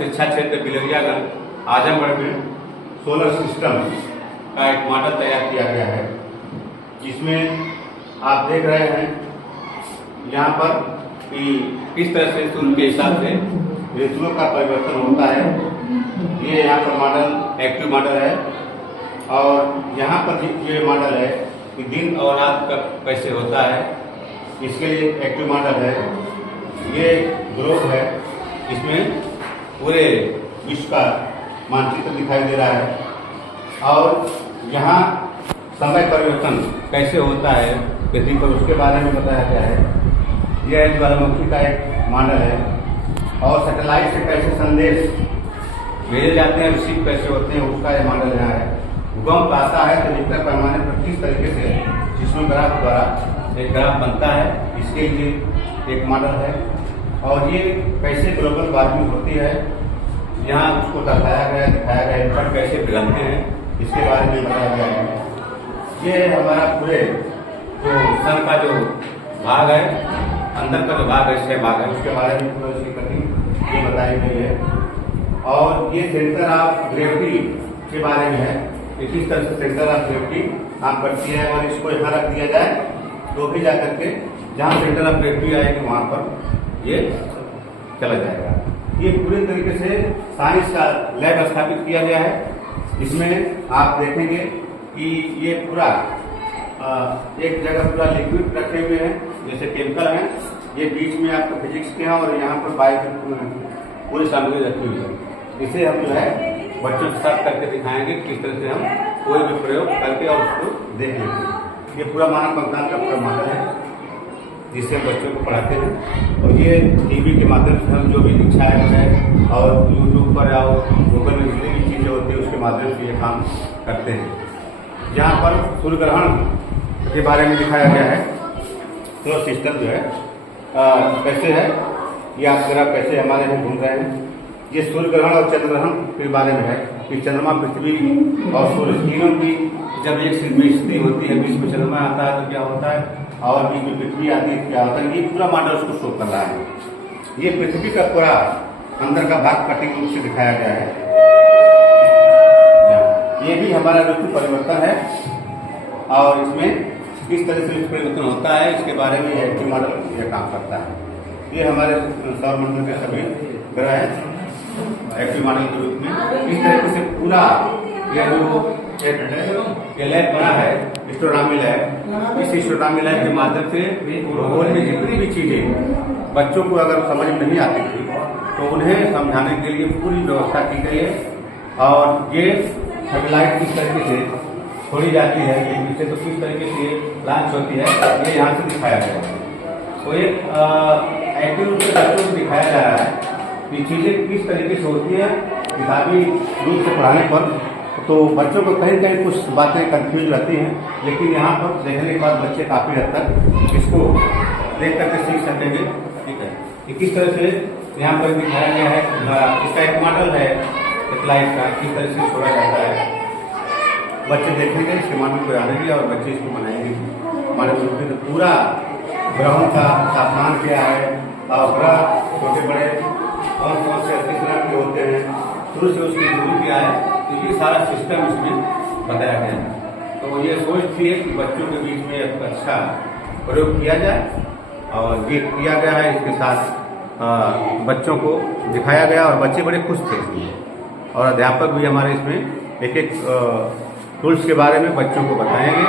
शिक्षा क्षेत्र बिलरियागंज आजमगढ़ में सोलर सिस्टम का एक मॉडल तैयार किया गया है, जिसमें आप देख रहे हैं यहाँ पर कि किस तरह से सूर्य के हिसाब से ऋतुओं का परिवर्तन होता है। ये यहाँ पर मॉडल एक्टिव मॉडल है, और यहाँ पर ये मॉडल है कि दिन और रात का कैसे होता है, इसके लिए एक्टिव मॉडल है। ये ग्लोब है, इसमें पूरे विश्व का मानचित्र दिखाई दे रहा है, और यहाँ समय परिवर्तन कैसे होता है पृथ्वी पर, उसके बारे में बताया गया है। यह ज्वालामुखी का एक मॉडल है, और सैटेलाइट से कैसे संदेश भेजे जाते हैं, रिसीव कैसे होते हैं, उसका यह मॉडल यहाँ है। भूकंप आता है तो रिक्टर पैमाने पर किस तरीके से सिस्मोग्राफ द्वारा एक ग्राफ बनता है, इसके लिए एक मॉडल है। और ये कैसे ग्लोबल वार्मिंग होती है, यहाँ उसको दर्शाया गया, दिखाया गया, इम्पैक्ट कैसे पिघलते हैं, इसके बारे में बताया गया है। ये हमारा पूरे जो सन का जो भाग है, अंदर का जो भाग है, 6 भाग है, उसके बारे में पूरा इसकी कटिंग ये बताई गई है। और ये सेंटर ऑफ ग्रेविटी के बारे में है कि किस तरह से सेंटर ऑफ ग्रेविटी काम करती है, और इसको यहाँ रख दिया जाए तो भी जा करके जहाँ सेंटर ऑफ ग्रेविटी आएगी वहाँ पर ये चला जाएगा। ये पूरे तरीके से साइंस का लैब स्थापित किया गया है। इसमें आप देखेंगे कि ये पूरा एक जगह पूरा लिक्विड रखे हुए हैं, जैसे केमिकल हैं, ये बीच में आपका फिजिक्स के हैं, और यहाँ पर बायो पूरी सामग्री रखी हुई है। इसे हम जो है बच्चों के साथ करके दिखाएंगे किस तरह से हम कोई भी प्रयोग करके और उसको देख लेंगे। ये पूरा मानव विज्ञान का पूरा मॉडल है, जिससे हम बच्चों को पढ़ाते हैं। और ये टीवी के माध्यम से हम जो भी दीक्षाएँ है, और यूट्यूब पर या गूगल में जितनी भी चीज़ें होती है उसके माध्यम से ये काम करते हैं। यहाँ पर सूर्य ग्रहण के बारे में दिखाया गया है। सोलर सिस्टम जो है कैसे है, ये आप जरा कैसे हमारे में घूम रहे हैं। ये सूर्य ग्रहण और चंद्र ग्रहण के बारे में है कि चंद्रमा, पृथ्वी और सूर्य तीनों की जब एक स्थिति होती है, बीच में चंद्रमा आता है तो क्या होता है, और बीच में पृथ्वी आती है क्या होता है। ये पूरा मॉडल उसको शो कर रहा है। ये पृथ्वी का पूरा अंदर का भाग कटिंग रूप से दिखाया गया है। ये भी हमारा ऋतु परिवर्तन है, और इसमें किस तरह से ऋतु परिवर्तन होता है इसके बारे में ये एक्टिव मॉडल ये काम करता है। ये हमारे सौरमंडल के सभी ग्रह हैं एक्टिव मॉडल के रूप में। इस तरीके से पूरा ये जो ये लैब बना है, एस्ट्रोनॉमी लैब, इस एस्ट्रोनॉमी लैब के माध्यम से भूगोल में जितनी भी चीजें बच्चों को अगर समझ में नहीं आती थी तो उन्हें समझाने के लिए पूरी व्यवस्था की गई है। और ये सैटेलाइट किस तरीके से छोड़ी जाती है, इससे तो किस तरीके से लॉन्च होती है, ये यहाँ से दिखाया गया है। तो एक एक्टिव रूप से बच्चों को दिखाया जा रहा है कि चीज़ें किस तरीके से होती है। किताबी रूप से पढ़ाने पर तो बच्चों को कहीं कहीं कुछ बातें कंफ्यूज रहती हैं, लेकिन यहाँ पर देखने के बाद बच्चे काफ़ी हद तक इसको देख करके सीख सकेंगे। ठीक है, कि किस तरह से यहाँ पर दिखाया गया है। इसका एक मॉडल है सैटेलाइट का, किस तरह से छोड़ा जाता है। बच्चे देखेंगे, इसके मॉडल को जानेंगे और बच्चे इसको बनाएंगे। मॉडल तो पूरा ग्रहों का तापमान क्या है, और ग्रह छोटे बड़े कौन कौन से किस तरह के होते हैं, शुरू से उसकी दूरी क्या है, तो ये सारा सिस्टम इसमें बताया गया है। तो ये सोच थी कि बच्चों के बीच में एक अच्छा प्रयोग किया जाए, और ये किया गया है। इसके साथ बच्चों को दिखाया गया और बच्चे बड़े खुश थे इसमें, और अध्यापक भी हमारे इसमें एक एक टूल्स के बारे में बच्चों को बताएंगे,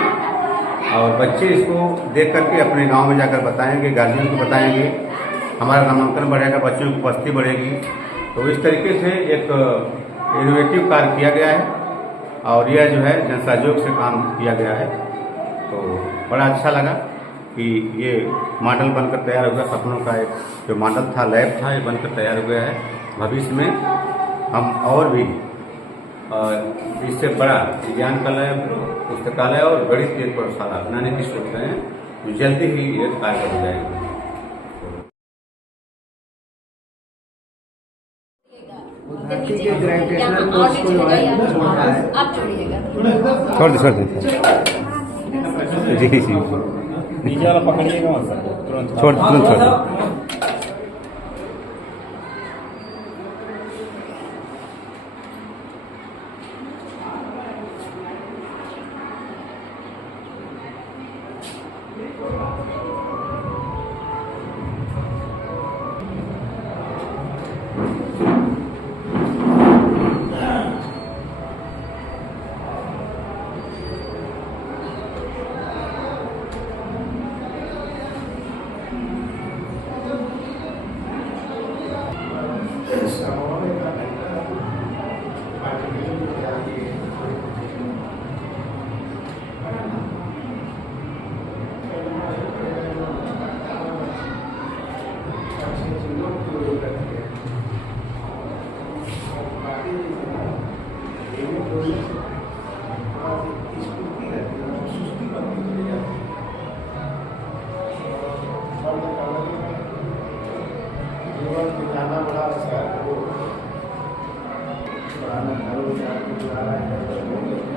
और बच्चे इसको देख करके अपने गांव में जाकर बताएंगे, गार्जियन को बताएंगे। हमारा नामांकन बढ़ेगा, बच्चों की उपस्थिति बढ़ेगी। तो इस तरीके से एक इनोवेटिव कार्य किया गया है, और यह जो है जन सहयोग से काम किया गया है। तो बड़ा अच्छा लगा कि ये मॉडल बनकर तैयार हो गया। सपनों का एक जो मॉडल था, लैब था, ये बनकर तैयार हो गया है। भविष्य में हम और भी इससे बड़ा विज्ञान का लैब, पुस्तकालय और गणित की एक प्रयोगशाला बनाने की सोच रहे हैं, जो जल्दी ही ये कार्य हो जाएगा। ठीक है, ग्रेविटेशनल फोर्स को जो है छोड़ना है। आप छोड़िएगा, छोड़ दे जी जी, नीचे वाला पकड़िएगा मत सर, तुरंत तुरंत छोड़। अपना घरों से आके बुला रहा है